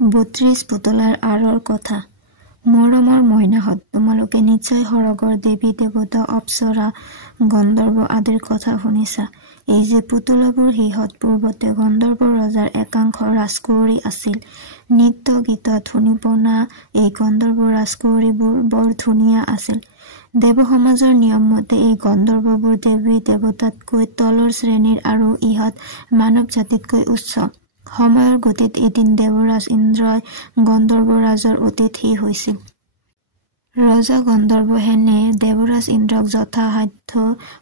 32 পুতলাৰ আঁৰৰ কথা। মৰমৰ মইনাহঁত, তোমালোকে নিশ্চয় সৰগৰ দেৱী দেৱতা অপ্সৰা গন্ধৰ্ব আদিৰ কথা শুনিছা। এই যে পুতলাবোৰ সিহঁত পূৰ্বতে গন্ধৰ্ব ৰজাৰ একাংশ ৰাজকুঁৱৰী আছিল। নৃত্য গীতত শুনি পোৱা এই গন্ধৰ্ব ৰাজকুঁৱৰীবোৰ বৰ ধুনীয়া আছিল। দেৱ সমাজৰ নিয়ম মতে এই গন্ধৰ্ববোৰ দেৱী দেৱতাতকৈ তলৰ শ্ৰেণীৰ আৰু ইহঁত মানৱ জাতিতকৈ উচ্চ। সময়ৰ গতিত এদিন দেৱৰাজ ইন্দ্ৰই গন্ধৰ্ব ৰাজৰ অতিথি হৈছিল। ৰজা গন্ধৰ্ব সেনে দেৱৰাজ ইন্দ্ৰক যথাসাধ্য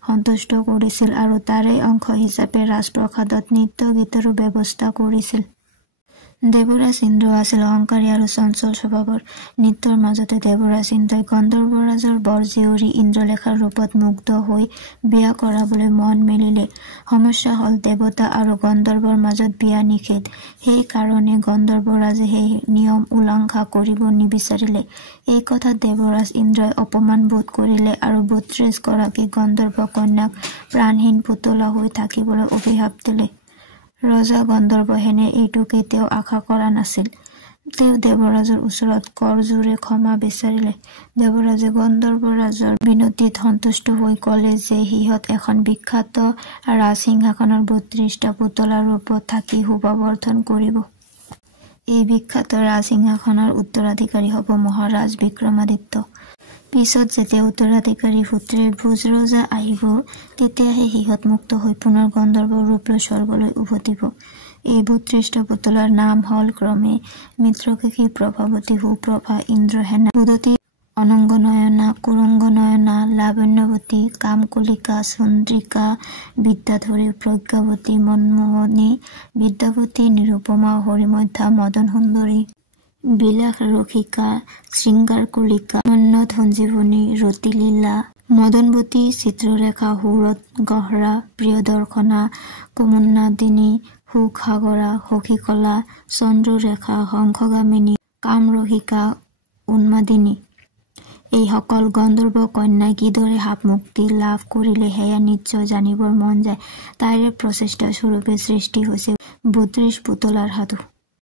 সন্তুষ্ট কৰিছিল আৰু তাৰে অংশ হিচাপে ৰাজপ্ৰসাদত নৃত্য গীতৰো ব্যৱস্থা কৰিছিল। দেৱৰাজ ইন্দ্ৰ আছিল অহংকাৰী আৰু চঞ্চল স্বভাৱৰ। নৃত্যৰ মাজতে দেৱৰাজ ইন্দ্ৰই গন্ধৰ্ব ৰাজৰ বৰ জীয়ৰী ইন্দ্ৰলেখাৰ ৰূপত মুগ্ধ হৈ বিয়া কৰাবলৈ মন মেলিলে। সমস্যা হল দেৱতা আৰু গন্ধৰ্বৰ মাজত বিয়া নিষেধ। সেই কাৰণে গন্ধৰ্ব ৰাজে সেই নিয়ম উলংঘা কৰিব নিবিচাৰিলে। এই কথাত দেৱৰাজ ইন্দ্ৰই অপমান বোধ কৰিলে আৰু 32 গৰাকী গন্ধৰ্ব কন্যাক প্ৰাণহীন পুতলা হৈ থাকিবলৈ অভিশাপ দিলে। ৰজা গন্ধৰ্ব সেনে এইটো কেতিয়াও আশা কৰা নাছিল। তেওঁ দেৱৰাজৰ ওচৰত কৰজোৰে ক্ষমা বিচাৰিলে। দেৱৰাজে গন্ধৰ্ব ৰাজৰ বিনতিত সন্তুষ্ট হৈ কলে যে সিহঁত এখন বিখ্যাত ৰাজসিংহাসনৰ 32টা পুতলাৰ ৰূপত থাকি শোভাবৰ্ধন কৰিব। এই বিখ্যাত ৰাজসিংহাসনৰ উত্তৰাধিকাৰী হব মহাৰাজ বিক্ৰমাদিত্য। পিছত যেতিয়া উত্তৰাধিকাৰী সূত্ৰে ভোজ ৰজা আহিব, তেতিয়াহে সিহঁত মুক্ত হৈ পুনৰ গন্ধৰ্ব ৰূপ লৈ স্বৰ্গলৈ উভতিব। এই 32টা পুতলাৰ নাম হল ক্ৰমে মিত্ৰকেশী, প্ৰভাৱতী, সুপ্ৰভা, ইন্দ্ৰসেনা, উদতী, অনঙ্গনয়না, কুৰঙ্গনয়না, লাৱণ্যৱতী, কামকলিকা, চন্দ্ৰিকা, বিদ্যাধৰী, প্ৰজ্ঞাৱতী, মনমোহনী, বিদ্যাৱতী, নিৰুপমা, হৰিমধ্যা, মদন সুন্দৰী, বিলাস ৰসিকা, শৃংগাৰকলিকা, মন্মথ সঞ্জীৱনী, ৰতিলীলা, মদনৱতী, চিত্ৰৰেখা, সুৰত গহৰা, প্ৰিয়দৰ্শনা, কুমুন্নাদিনী, সুখসাগৰা, সখীকলা, চন্দ্ৰৰেখা, হংসগামিনী, কামৰসিকা, উন্মাদিনী। এই সকল গন্ধৰ্ব কন্যাই কিদৰে সাপ মুক্তি লাভ কৰিলে সেয়া নিশ্চয় জানিবৰ মন যায়। তাইৰে প্ৰচেষ্টা স্বৰূপে সৃষ্টি হৈছে 32 পুতলাৰ সাধু।